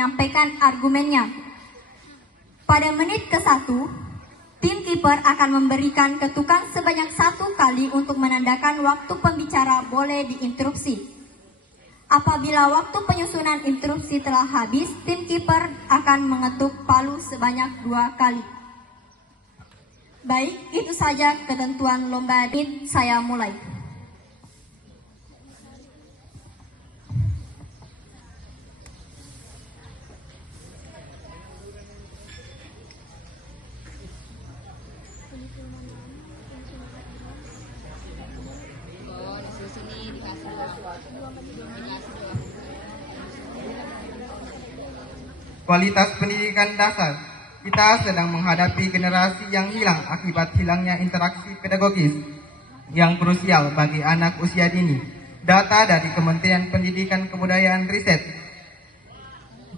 menyampaikan argumennya. Pada menit ke-1, tim kiper akan memberikan ketukan sebanyak 1 kali untuk menandakan waktu pembicara boleh diinterupsi. Apabila waktu penyusunan interupsi telah habis, tim kiper akan mengetuk palu sebanyak 2 kali. Baik, itu saja ketentuan lomba ini. Saya mulai. Kualitas pendidikan dasar. Kita sedang menghadapi generasi yang hilang akibat hilangnya interaksi pedagogis yang krusial bagi anak usia dini. Data dari Kementerian Pendidikan Kebudayaan Riset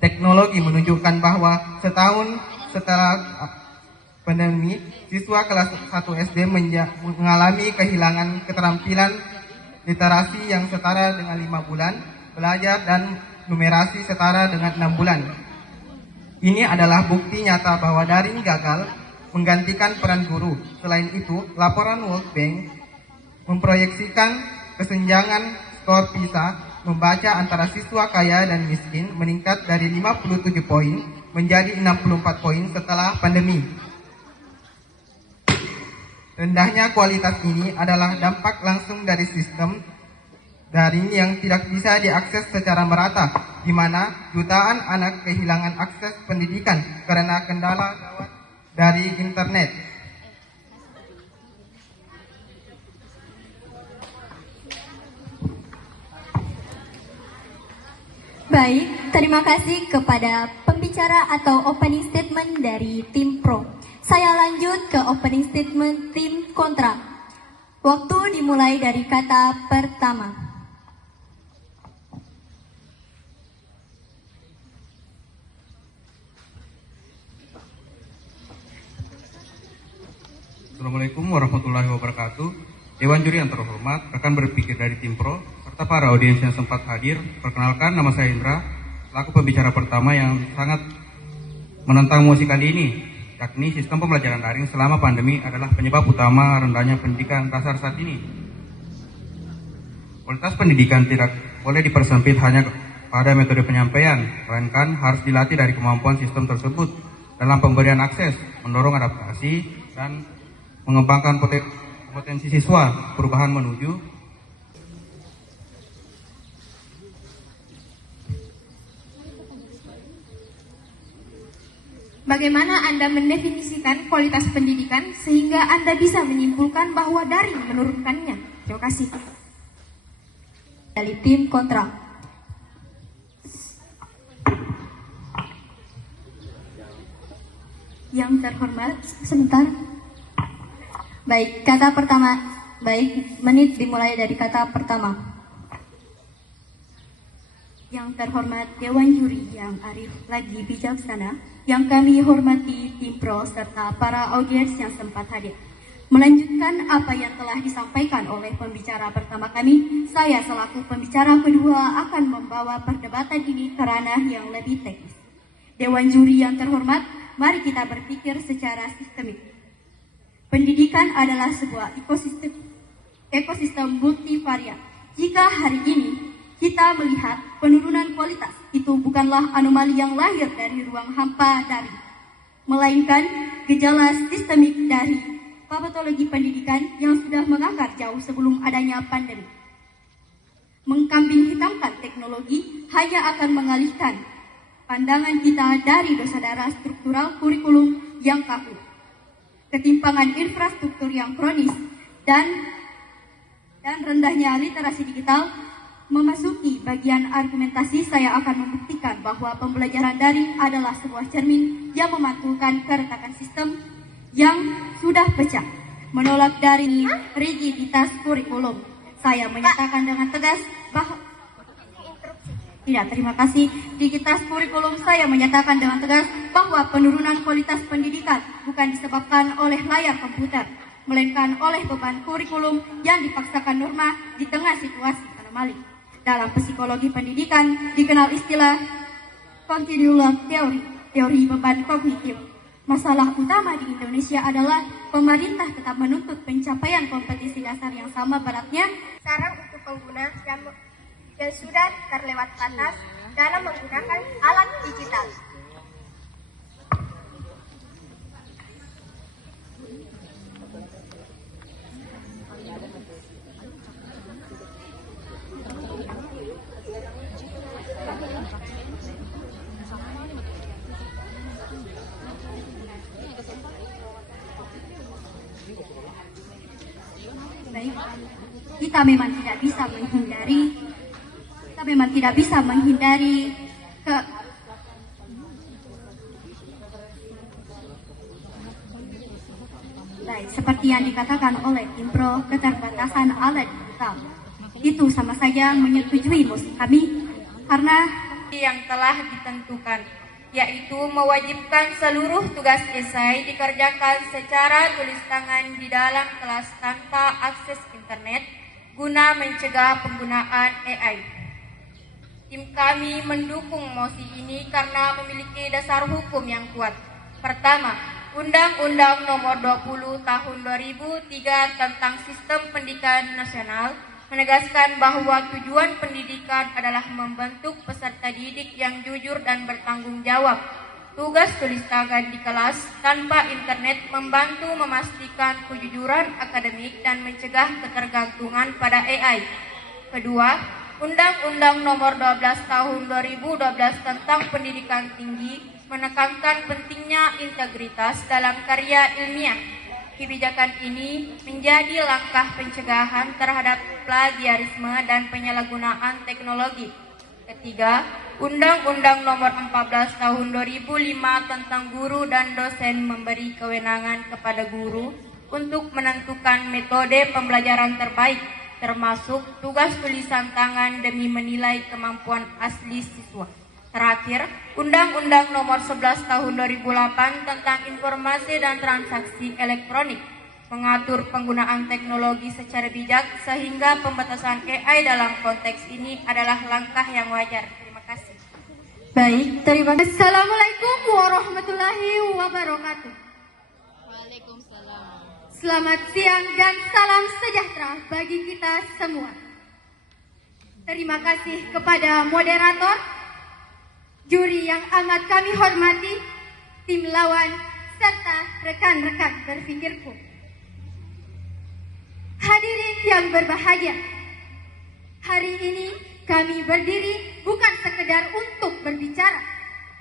Teknologi menunjukkan bahwa setahun setelah pandemi, siswa kelas 1 SD mengalami kehilangan keterampilan literasi yang setara dengan 5 bulan belajar dan numerasi setara dengan 6 bulan. Ini adalah bukti nyata bahwa daring gagal menggantikan peran guru. Selain itu, laporan World Bank memproyeksikan kesenjangan skor PISA membaca antara siswa kaya dan miskin meningkat dari 57 poin menjadi 64 poin setelah pandemi. Rendahnya kualitas ini adalah dampak langsung dari sistem daring yang tidak bisa diakses secara merata, di mana jutaan anak kehilangan akses pendidikan karena kendala dari internet. Baik, terima kasih kepada pembicara atau opening statement dari tim pro. Saya lanjut ke opening statement tim kontra. Waktu dimulai dari kata pertama. Assalamualaikum warahmatullahi wabarakatuh. Dewan juri yang terhormat, rekan berpikir dari tim pro, serta para audiens yang sempat hadir. Perkenalkan, nama saya Indra, selaku pembicara pertama yang sangat menentang mosi kali ini, yakni sistem pembelajaran daring selama pandemi adalah penyebab utama rendahnya pendidikan dasar saat ini. Kualitas pendidikan tidak boleh dipersempit hanya pada metode penyampaian, melainkan harus dilatih dari kemampuan sistem tersebut dalam pemberian akses, mendorong adaptasi, dan mengembangkan potensi siswa perubahan menuju Bagaimana Anda mendefinisikan kualitas pendidikan sehingga Anda bisa menyimpulkan bahwa daring menurunkannya? Terima kasih. Dari tim kontra. Yang terhormat, Sebentar. Baik, kata pertama. Baik, menit dimulai dari kata pertama. yang terhormat Dewan Juri yang arif lagi bijaksana, yang kami hormati tim pro serta para audiens yang sempat hadir. Melanjutkan apa yang telah disampaikan oleh pembicara pertama kami, saya selaku pembicara kedua akan membawa perdebatan ini ke ranah yang lebih teknis. Dewan Juri yang terhormat, mari kita berpikir secara sistemik. Pendidikan adalah sebuah ekosistem multivariat. Jika hari ini kita melihat penurunan kualitas, itu bukanlah anomali yang lahir dari ruang hampa daring, melainkan gejala sistemik dari patologi pendidikan yang sudah mengakar jauh sebelum adanya pandemi. Mengkambing hitamkan teknologi hanya akan mengalihkan pandangan kita dari dosa darah struktural kurikulum yang kaku, ketimpangan infrastruktur yang kronis, dan rendahnya literasi digital. Memasuki bagian argumentasi, saya akan membuktikan bahwa pembelajaran daring adalah sebuah cermin yang memantulkan keretakan sistem yang sudah pecah, menolak dari rigiditas kurikulum. Saya menyatakan dengan tegas bahwa terima kasih. Rigiditas kurikulum, saya menyatakan dengan tegas bahwa penurunan kualitas pendidikan bukan disebabkan oleh layar komputer, melainkan oleh beban kurikulum yang dipaksakan norma di tengah situasi anomali. Dalam psikologi pendidikan dikenal istilah Continuum teori beban kognitif. Masalah utama di Indonesia adalah pemerintah tetap menuntut pencapaian kompetisi dasar yang sama beratnya Sarang untuk pengguna yang sudah terlewat batas dalam menggunakan alat digital. Baik, kita memang tidak bisa menghindari Baik, seperti yang dikatakan oleh Timpro, keterbatasan alat digital itu sama saja menyetujui mosi kami karena yang telah ditentukan, yaitu mewajibkan seluruh tugas esai dikerjakan secara tulis tangan di dalam kelas tanpa akses internet guna mencegah penggunaan AI. Tim kami mendukung mosi ini karena memiliki dasar hukum yang kuat. Pertama, Undang-Undang Nomor 20 Tahun 2003 tentang Sistem Pendidikan Nasional menegaskan bahwa tujuan pendidikan adalah membentuk peserta didik yang jujur dan bertanggung jawab. Tugas tulis tangan di kelas tanpa internet membantu memastikan kejujuran akademik dan mencegah ketergantungan pada AI. Kedua, Undang-Undang Nomor 12 Tahun 2012 tentang Pendidikan Tinggi menekankan pentingnya integritas dalam karya ilmiah. Kebijakan ini menjadi langkah pencegahan terhadap plagiarisme dan penyalahgunaan teknologi. Ketiga, Undang-Undang Nomor 14 Tahun 2005 tentang guru dan dosen memberi kewenangan kepada guru untuk menentukan metode pembelajaran terbaik, termasuk tugas tulisan tangan demi menilai kemampuan asli siswa. Terakhir, Undang-Undang Nomor 11 Tahun 2008 tentang Informasi dan Transaksi Elektronik mengatur penggunaan teknologi secara bijak sehingga pembatasan AI dalam konteks ini adalah langkah yang wajar. Terima kasih. Baik, terima kasih. Assalamualaikum warahmatullahi wabarakatuh. Waalaikumsalam. Selamat siang dan salam sejahtera bagi kita semua. Terima kasih kepada moderator, juri yang amat kami hormati, tim lawan, serta rekan-rekan berpikirku. Hadirin yang berbahagia, hari ini kami berdiri bukan sekedar untuk berbicara,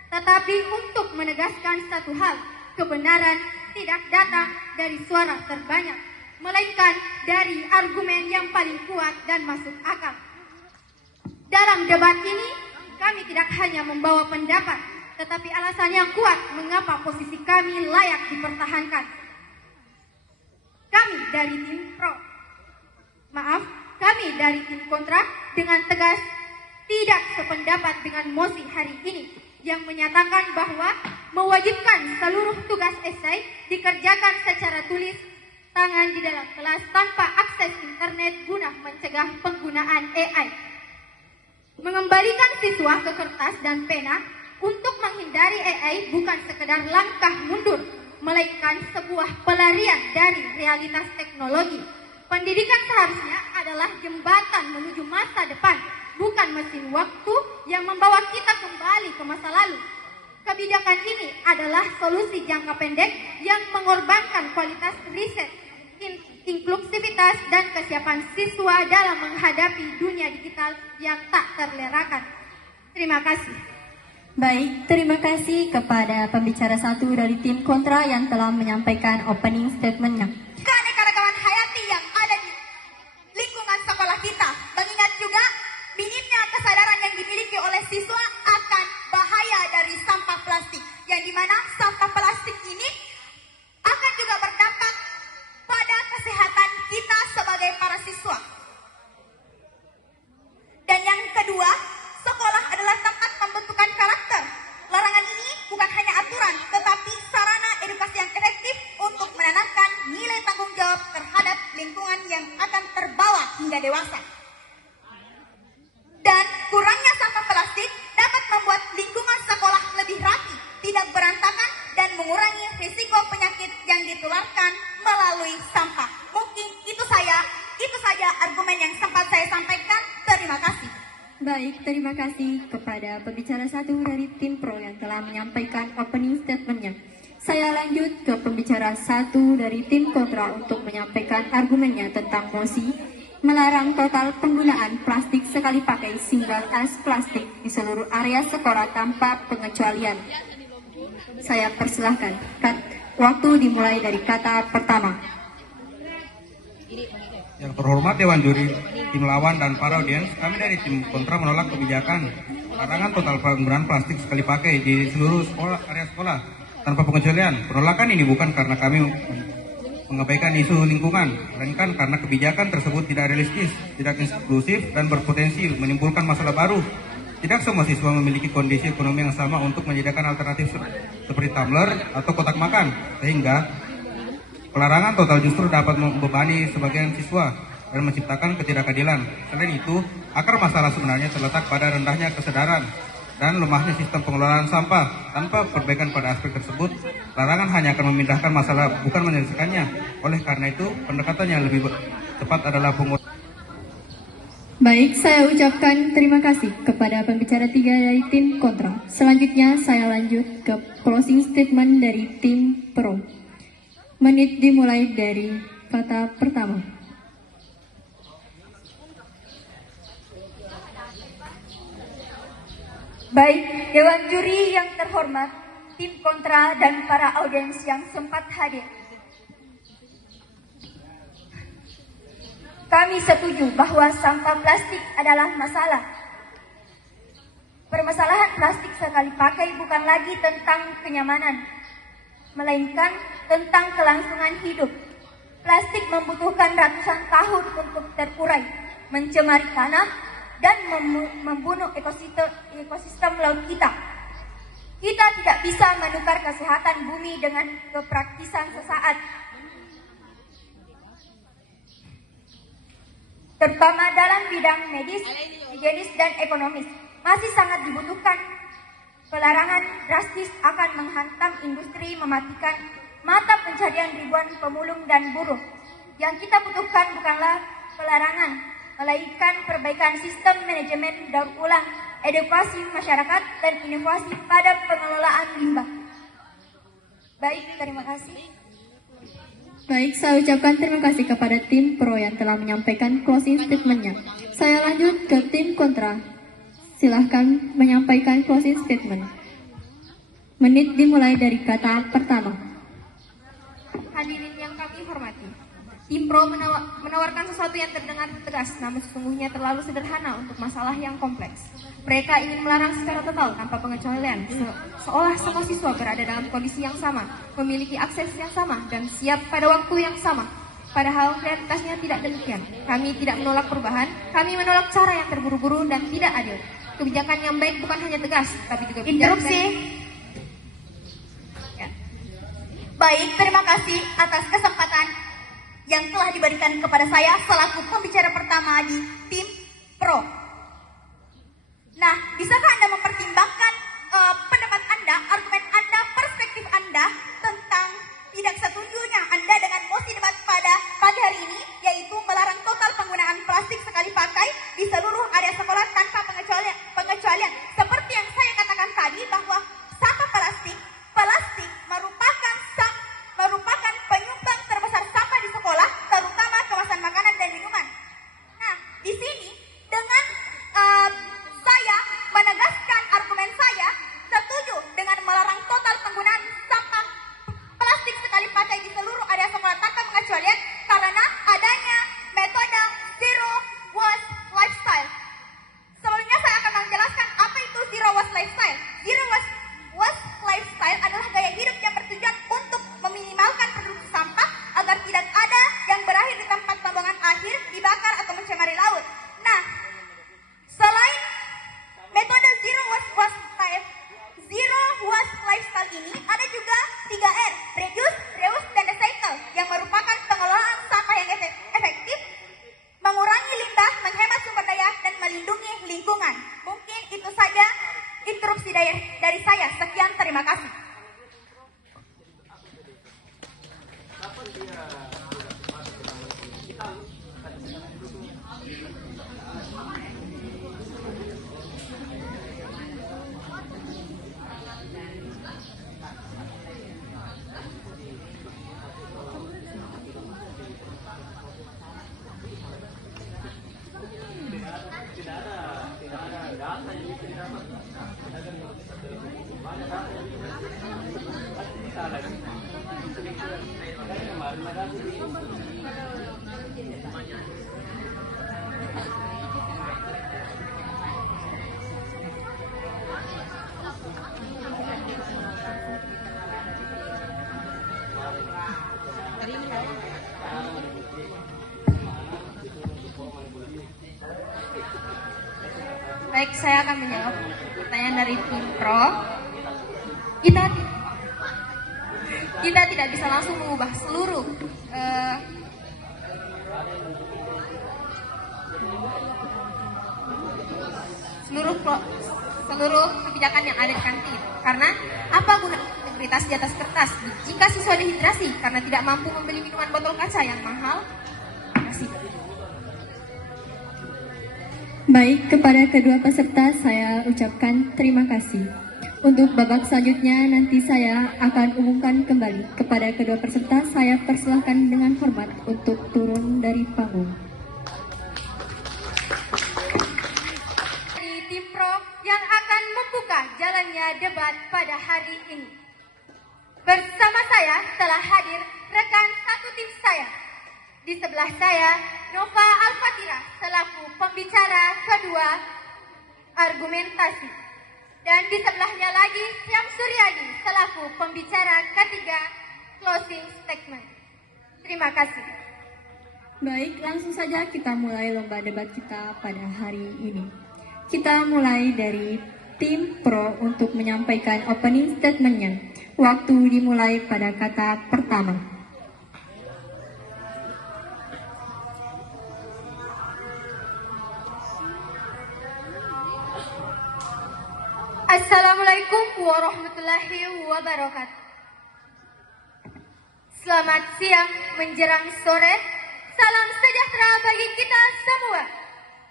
tetapi untuk menegaskan satu hal, kebenaran tidak datang dari suara terbanyak, melainkan dari argumen yang paling kuat dan masuk akal. Dalam debat ini, kami tidak hanya membawa pendapat, tetapi alasan yang kuat mengapa posisi kami layak dipertahankan. Kami dari tim kontra dengan tegas tidak sependapat dengan mosi hari ini yang menyatakan bahwa mewajibkan seluruh tugas esai dikerjakan secara tulis tangan di dalam kelas tanpa akses internet guna mencegah penggunaan AI. Mengembalikan siswa ke kertas dan pena untuk menghindari AI bukan sekedar langkah mundur, melainkan sebuah pelarian dari realitas teknologi. Pendidikan seharusnya adalah jembatan menuju masa depan, bukan mesin waktu yang membawa kita kembali ke masa lalu. Kebijakan ini adalah solusi jangka pendek yang mengorbankan kualitas riset, inklusivitas, dan kesiapan siswa dalam menghadapi dunia digital yang tak terelakkan. Terima kasih. Baik, terima kasih kepada pembicara satu dari tim kontra yang telah menyampaikan opening statement-nya. Keanekaragaman hayati yang ada di lingkungan sekolah kita, mengingat juga minimnya kesadaran yang dimiliki oleh siswa akan bahaya dari sampah plastik, yang dimana sampah plastik ini akan juga berdampak pada kesehatan kita sebagai para siswa. Dan yang kedua, sekolah adalah tempat pembentukan karakter. Larangan ini bukan hanya aturan, tetapi sarana edukasi yang efektif untuk menanamkan nilai tanggung jawab terhadap lingkungan yang akan terbawa hingga dewasa. Dan kurangnya sampah plastik dapat membuat lingkungan sekolah Baik, terima kasih kepada pembicara satu dari tim pro yang telah menyampaikan opening statementnya. Saya lanjut ke pembicara satu dari tim kontra untuk menyampaikan argumennya tentang mosi melarang total penggunaan plastik sekali pakai single use plastik di seluruh area sekolah tanpa pengecualian. Saya persilahkan. Waktu dimulai dari kata pertama. Yang terhormat Dewan Juri, tim lawan dan para audiens, kami dari tim kontra menolak kebijakan larangan total penggunaan plastik sekali pakai di seluruh area sekolah tanpa pengecualian. Penolakan ini bukan karena kami mengabaikan isu lingkungan, melainkan karena kebijakan tersebut tidak realistis, tidak inklusif, dan berpotensi menimbulkan masalah baru. Tidak semua siswa memiliki kondisi ekonomi yang sama untuk menyediakan alternatif seperti tumbler atau kotak makan, sehingga pelarangan total justru dapat membebani sebagian siswa dan menciptakan ketidakadilan. Selain itu, akar masalah sebenarnya terletak pada rendahnya kesadaran dan lemahnya sistem pengelolaan sampah. Tanpa perbaikan pada aspek tersebut, larangan hanya akan memindahkan masalah, bukan menyelesaikannya. Oleh karena itu, pendekatan yang lebih tepat adalah Baik, saya ucapkan terima kasih kepada pembicara tiga dari tim kontra. Selanjutnya saya lanjut ke closing statement dari tim pro. Menit dimulai dari kata pertama. Baik, Dewan Juri yang terhormat, tim kontra dan para audiens yang sempat hadir. Kami setuju bahwa sampah plastik adalah masalah. Permasalahan plastik sekali pakai bukan lagi tentang kenyamanan, melainkan tentang kelangsungan hidup. Plastik membutuhkan ratusan tahun untuk terurai, mencemari tanah, dan membunuh ekosistem laut kita. Kita tidak bisa menukar kesehatan bumi dengan kepraktisan sesaat. Terutama dalam bidang medis, higienis, dan ekonomis, masih sangat dibutuhkan. Pelarangan drastis akan menghantam industri, mematikan mata pencarian ribuan pemulung dan buruh. Yang kita butuhkan bukanlah pelarangan, melainkan perbaikan sistem manajemen daur ulang, edukasi masyarakat, dan inovasi pada pengelolaan limbah. Baik, terima kasih. Baik, saya ucapkan terima kasih kepada tim pro yang telah menyampaikan closing statement-nya. Saya lanjut ke tim kontra. Silahkan menyampaikan closing statement. Menit dimulai dari kata pertama. Hadirin yang kami hormati, tim pro menawarkan sesuatu yang terdengar tegas, namun sesungguhnya terlalu sederhana untuk masalah yang kompleks. Mereka ingin melarang secara total tanpa pengecualian, seolah semua siswa berada dalam kondisi yang sama, memiliki akses yang sama, dan siap pada waktu yang sama. Padahal realitasnya tidak demikian. Kami tidak menolak perubahan, kami menolak cara yang terburu-buru dan tidak adil. Kebijakan yang baik bukan hanya tegas, tapi juga bijak. Interupsi. Ya. Baik, terima kasih atas kesempatan yang telah diberikan kepada saya selaku pembicara pertama di tim pro. Nah, bisakah Anda mempertimbangkan pendapat Anda, argumen Anda, perspektif Anda tentang tidak setujunya Anda dengan mosi debat pada pagi hari ini, yaitu melarang total penggunaan plastik sekali pakai di seluruh area sekolah tanpa pengecualian. Seperti yang saya katakan tadi, bahwa sampah plastik merupakan penyumbang terbesar sampah di sekolah, terutama kemasan makanan dan minuman. Nah, di sini dengan saya menegaskan argumen saya setuju dengan melarang total penggunaan sampah plastik sekali pakai di seluruh area sekolah tanpa pengecualian karena adanya metode zero waste lifestyle. Sebelumnya saya akan menjelaskan apa itu zero waste lifestyle. Zero waste lifestyle adalah gaya hidup yang bertujuan untuk meminimalkan produksi sampah agar tidak ada yang berakhir di tempat pembuangan akhir, dibakar atau mencemari laut. Nah, selain metode zero waste lifestyle ini, ada juga 3R, reduce, reuse, dan recycle, yang merupakan pengelolaan sampah yang efektif, mengurangi limbah, menghemat sumber daya, dan melindungi lingkungan. Mungkin itu saja interupsi dari saya. Sekian, terima kasih. Baik, saya akan menjawab pertanyaan dari tim Pro. Kita tidak bisa langsung mengubah seluruh seluruh kebijakan yang ada di kantin. Karena apa guna integritas di atas kertas jika siswa dehidrasi karena tidak mampu membeli minuman botol kaca yang mahal? Terima kasih. Baik, kepada kedua peserta saya ucapkan terima kasih. Untuk babak selanjutnya nanti saya akan umumkan kembali. Kepada kedua peserta saya persilahkan dengan hormat untuk turun dari panggung. Dari tim Pro yang akan membuka jalannya debat pada hari ini. Bersama saya telah hadir rekan satu tim saya. Di sebelah saya, Nova Alfatira selaku pembicara kedua argumentasi. Dan di sebelahnya lagi, Syam Suryadi selaku pembicara ketiga closing statement. Terima kasih. Baik, langsung saja kita mulai lomba debat kita pada hari ini. Kita mulai dari tim Pro untuk menyampaikan opening statement-nya. Waktu dimulai pada kata pertama. Assalamualaikum warahmatullahi wabarakatuh. Selamat siang menjelang sore. Salam sejahtera bagi kita semua.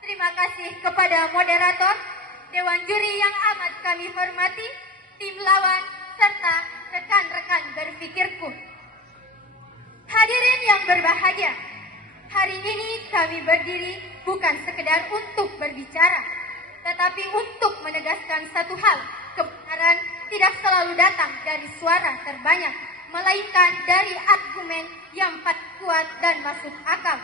Terima kasih kepada moderator, Dewan Juri yang amat kami hormati, tim lawan, serta rekan-rekan berpikirku. Hadirin yang berbahagia, hari ini kami berdiri bukan sekedar untuk berbicara, tetapi untuk menegaskan satu hal, kebenaran tidak selalu datang dari suara terbanyak, melainkan dari argumen yang kuat dan masuk akal.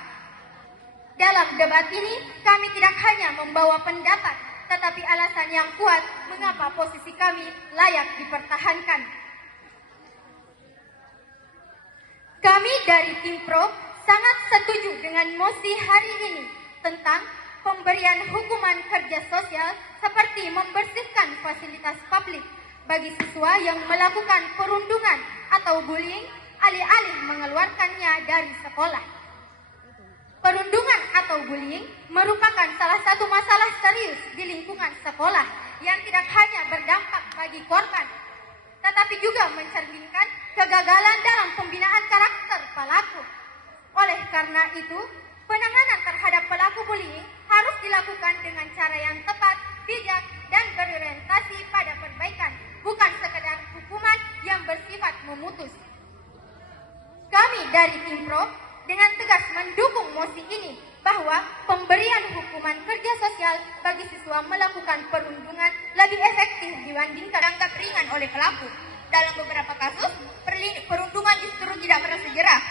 Dalam debat ini, kami tidak hanya membawa pendapat, tetapi alasan yang kuat mengapa posisi kami layak dipertahankan. Kami dari tim Pro sangat setuju dengan mosi hari ini tentang pemberian hukuman kerja sosial seperti membersihkan fasilitas publik bagi siswa yang melakukan perundungan atau bullying alih-alih mengeluarkannya dari sekolah. Perundungan atau bullying merupakan salah satu masalah serius di lingkungan sekolah yang tidak hanya berdampak bagi korban, tetapi juga mencerminkan kegagalan dalam pembinaan karakter pelaku. Oleh karena itu, penanganan terhadap pelaku bullying harus dilakukan dengan cara yang tepat, bijak, dan berorientasi pada perbaikan, bukan sekedar hukuman yang bersifat memutus. Kami dari tim Pro dengan tegas mendukung mosi ini bahwa pemberian hukuman kerja sosial bagi siswa melakukan perundungan lebih efektif dibandingkan dianggap ringan oleh pelaku. Dalam beberapa kasus, perundungan justru tidak merasa jerah.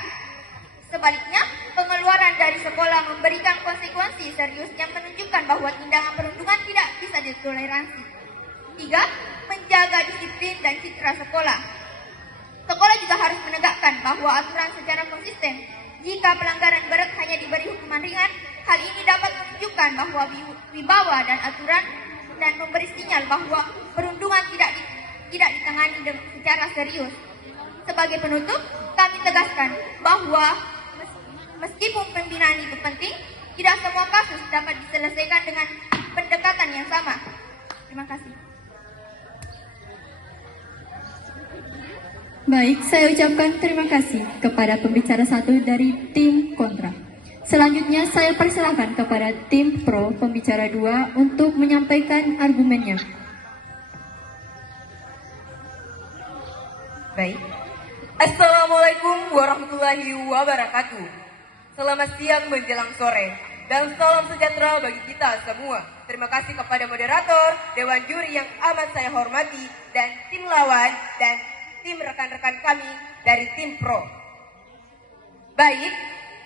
Sebaliknya, pengeluaran dari sekolah memberikan konsekuensi serius yang menunjukkan bahwa tindakan perundungan tidak bisa ditoleransi. 3. Menjaga disiplin dan citra sekolah. Sekolah juga harus menegakkan bahwa aturan secara konsisten. Jika pelanggaran berat hanya diberi hukuman ringan, hal ini dapat menunjukkan bahwa wibawa dan aturan dan memberi sinyal bahwa perundungan tidak ditangani secara serius. Sebagai penutup, kami tegaskan bahwa meskipun pembinaan itu penting, tidak semua kasus dapat diselesaikan dengan pendekatan yang sama. Terima kasih. Baik, saya ucapkan terima kasih kepada pembicara satu dari tim kontra. Selanjutnya saya persilakan kepada tim Pro pembicara 2 untuk menyampaikan argumennya. Baik. Assalamualaikum warahmatullahi wabarakatuh. Selamat siang menjelang sore dan salam sejahtera bagi kita semua. Terima kasih kepada moderator, Dewan Juri yang amat saya hormati, dan tim lawan dan tim rekan-rekan kami dari tim Pro. Baik,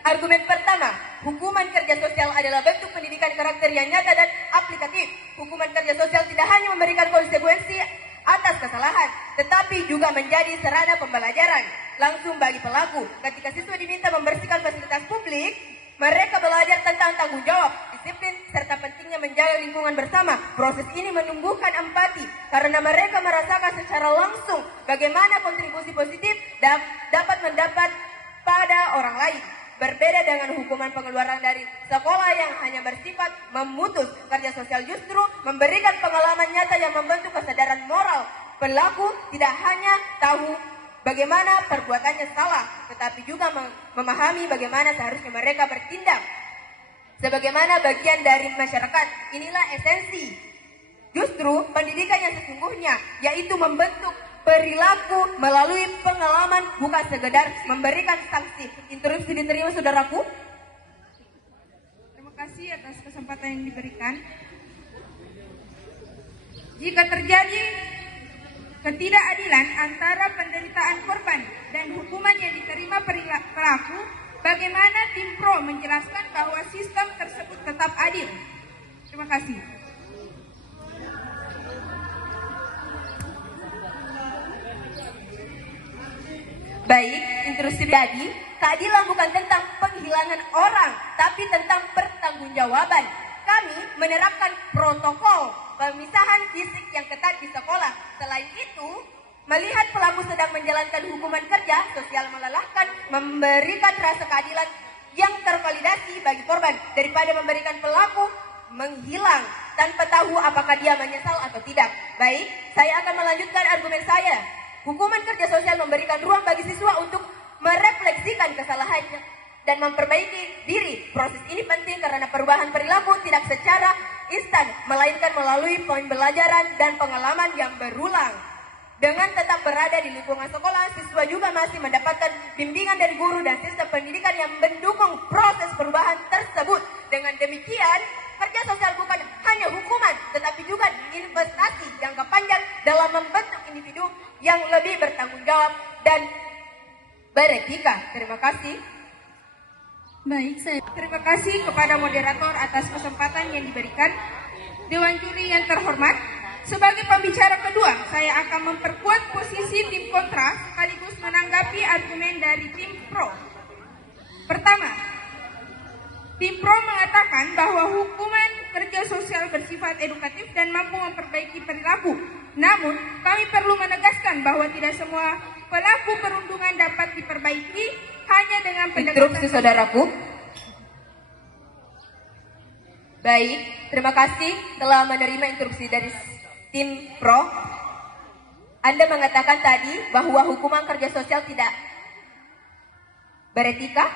argumen pertama, hukuman kerja sosial adalah bentuk pendidikan karakter yang nyata dan aplikatif. Hukuman kerja sosial tidak hanya memberikan konsekuensi atas kesalahan, tetapi juga menjadi sarana pembelajaran langsung bagi pelaku. Ketika siswa diminta membersihkan fasilitas publik, mereka belajar tentang tanggung jawab, disiplin, serta pentingnya menjaga lingkungan bersama. Proses ini menumbuhkan empati karena mereka merasakan secara langsung bagaimana kontribusi positif dapat mendapat pada orang lain. Berbeda dengan hukuman pengeluaran dari sekolah yang hanya bersifat memutus, kerja sosial justru memberikan pengalaman nyata yang membentuk kesadaran moral. Pelaku tidak hanya tahu bagaimana perbuatannya salah, tetapi juga memahami bagaimana seharusnya mereka bertindak sebagaimana bagian dari masyarakat. Inilah esensi justru pendidikan yang sesungguhnya, yaitu membentuk perilaku melalui pengalaman, bukan sekedar memberikan sanksi. Interupsi diterima, saudaraku. Terima kasih atas kesempatan yang diberikan. Jika terjadi ketidakadilan antara penderitaan korban dan hukuman yang diterima pelaku, bagaimana tim pro menjelaskan bahwa sistem tersebut tetap adil? Terima kasih. Baik, intrusi jadi, keadilan bukan tentang penghilangan orang, tapi tentang pertanggungjawaban. Kami menerapkan protokol pemisahan fisik yang ketat di sekolah. Selain itu, melihat pelaku sedang menjalankan hukuman kerja sosial melelahkan, memberikan rasa keadilan yang tervalidasi bagi korban daripada memberikan pelaku menghilang tanpa tahu apakah dia menyesal atau tidak. Baik, saya akan melanjutkan argumen saya. Hukuman kerja sosial memberikan ruang bagi siswa untuk merefleksikan kesalahannya dan memperbaiki diri. Proses ini penting karena perubahan perilaku tidak secara instan, melainkan melalui pembelajaran dan pengalaman yang berulang. Dengan tetap berada di lingkungan sekolah, siswa juga masih mendapatkan bimbingan dari guru dan sistem pendidikan yang mendukung proses perubahan tersebut. Dengan demikian, kerja sosial bukan hanya hukuman, tetapi juga investasi jangka panjang dalam membentuk individu yang lebih bertanggung jawab dan beretika. Terima kasih. Baik, terima kasih kepada moderator atas kesempatan yang diberikan. Dewan juri yang terhormat, sebagai pembicara kedua, saya akan memperkuat posisi tim kontra sekaligus menanggapi argumen dari tim pro. Pertama, tim pro mengatakan bahwa hukuman kerja sosial bersifat edukatif dan mampu memperbaiki perilaku. Namun, kami perlu menegaskan bahwa tidak semua pelaku perundungan dapat diperbaiki hanya dengan pendekatan. Interupsi, saudaraku. Baik, terima kasih telah menerima interupsi dari tim pro. Anda mengatakan tadi bahwa hukuman kerja sosial tidak beretika.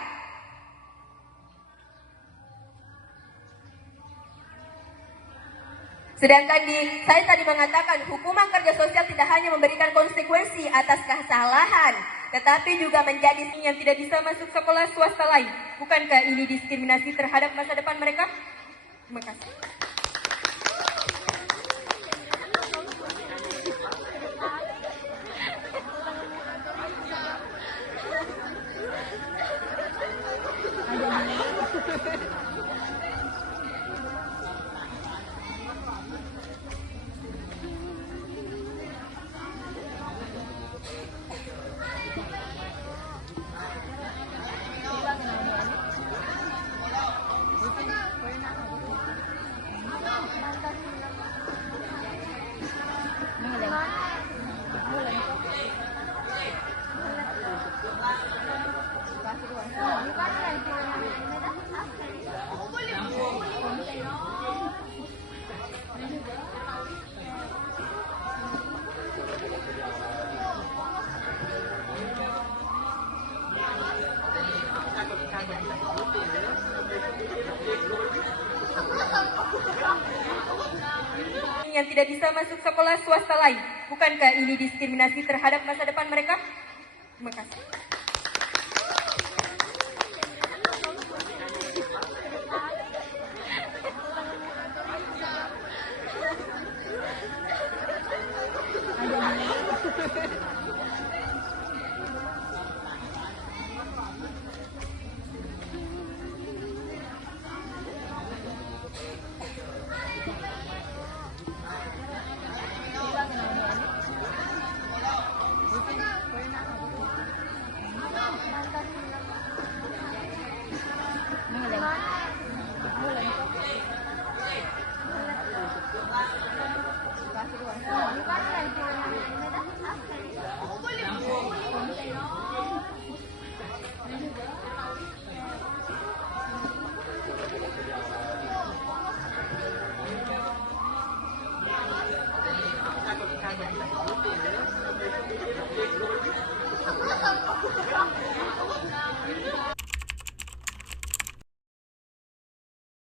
Sedangkan saya tadi mengatakan hukuman kerja sosial tidak hanya memberikan konsekuensi atas kesalahan, tetapi juga menjadi yang tidak bisa masuk sekolah swasta lain. Bukankah ini diskriminasi terhadap masa depan mereka? Terima kasih. Yang tidak bisa masuk sekolah swasta lain. Bukankah ini diskriminasi terhadap masa depan mereka? Terima kasih.